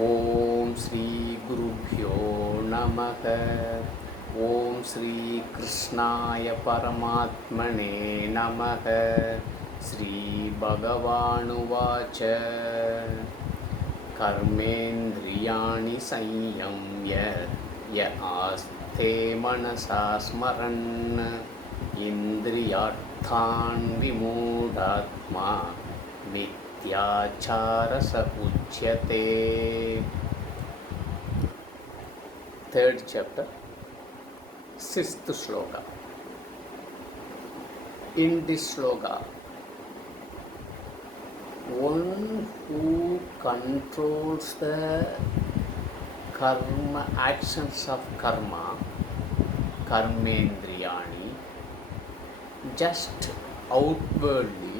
ओम श्री गुरुभ्यो नमः। ओम श्री कृष्णाय परमात्मने नमः। श्री भगवानुवाच कर्मेन्द्रियाणि संयम्य य आस्ते मनसा स्मरन् इन्द्रियार्थान् विमूढात्मा मिथ्याचार स उच्यते। Third chapter, sixth sloka. In this sloka, one who controls the karma, actions of karma, karmendriyani, just outwardly,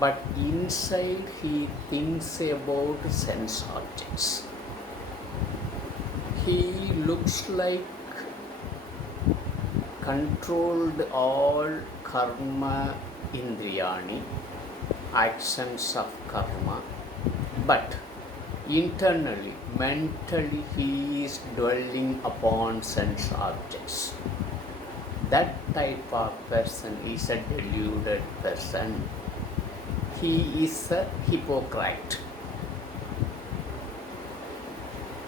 but inside he thinks about sense objects. He looks like controlled all karma indriyani, actions of karma, but internally, mentally he is dwelling upon sense objects. That type of person is a deluded person. He is a hypocrite.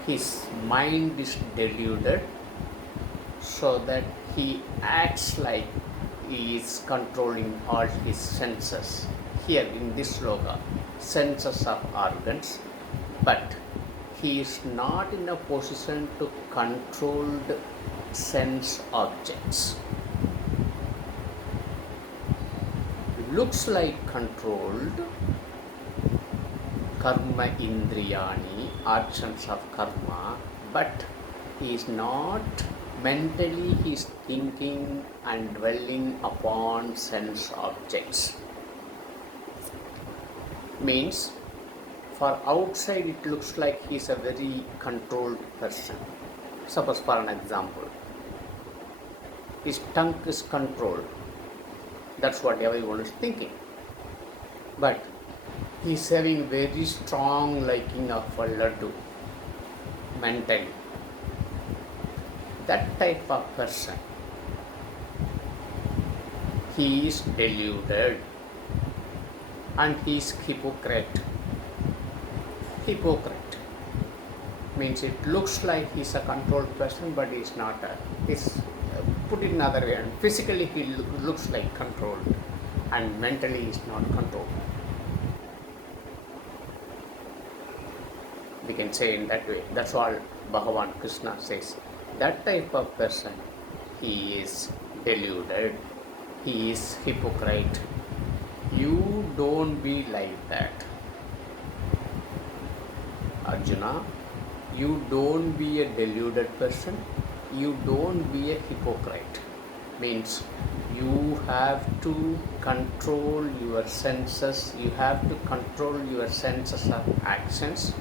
His mind is deluded so that he acts like he is controlling all his senses. Here in this sloka, senses of organs, but he is not in a position to control the sense objects. Looks like controlled karma indriyani, actions of karma, but he is not mentally, he is thinking and dwelling upon sense objects. Means for outside it looks like he is a very controlled person. Suppose for an example, his tongue is controlled. That's what everyone is thinking. But he is having very strong liking of a laddu mentally. That type of person, he is deluded and he is hypocrite. Hypocrite means it looks like he is a controlled person, but he is not. Put it another way, and physically he looks like controlled and mentally he is not controlled. We can say in that way. That's all Bhagavan Krishna says. That type of person, he is deluded, he is hypocrite. You don't be like that. Arjuna, you don't be a deluded person, you don't be a hypocrite. Means you have to control your senses, you have to control your senses of actions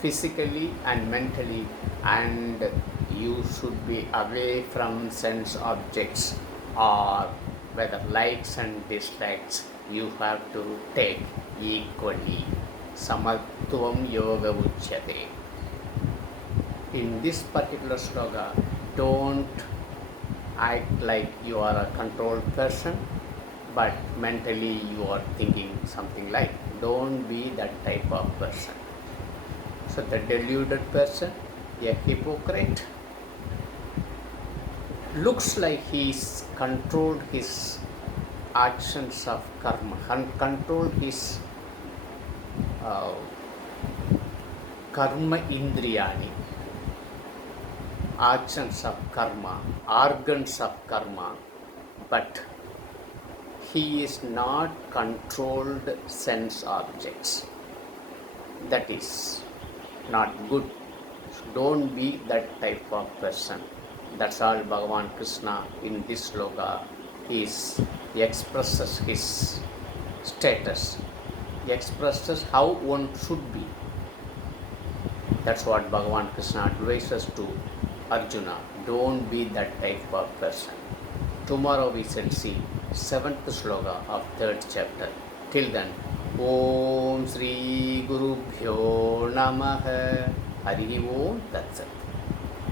physically and mentally, and you should be away from sense objects, or whether likes and dislikes you have to take equally. Samatvam yoga uchyate. In this particular sloka, don't act like you are a controlled person, but mentally you are thinking something like. Don't be that type of person. So the deluded person, a hypocrite, looks like he is controlled his actions of karma, controlled his karma indriyani, actions of karma, organs of karma, but he is not controlled sense objects. That is not good. Don't be that type of person. That's all Bhagavan Krishna in this sloka he expresses his status. He expresses how one should be. That's what Bhagavan Krishna advises to Arjuna. Don't be that type of person. Tomorrow we shall see 7th sloka of 3rd chapter. Till then, Om Shri Gurubhyo नमः. हरि ओम तत्सत्.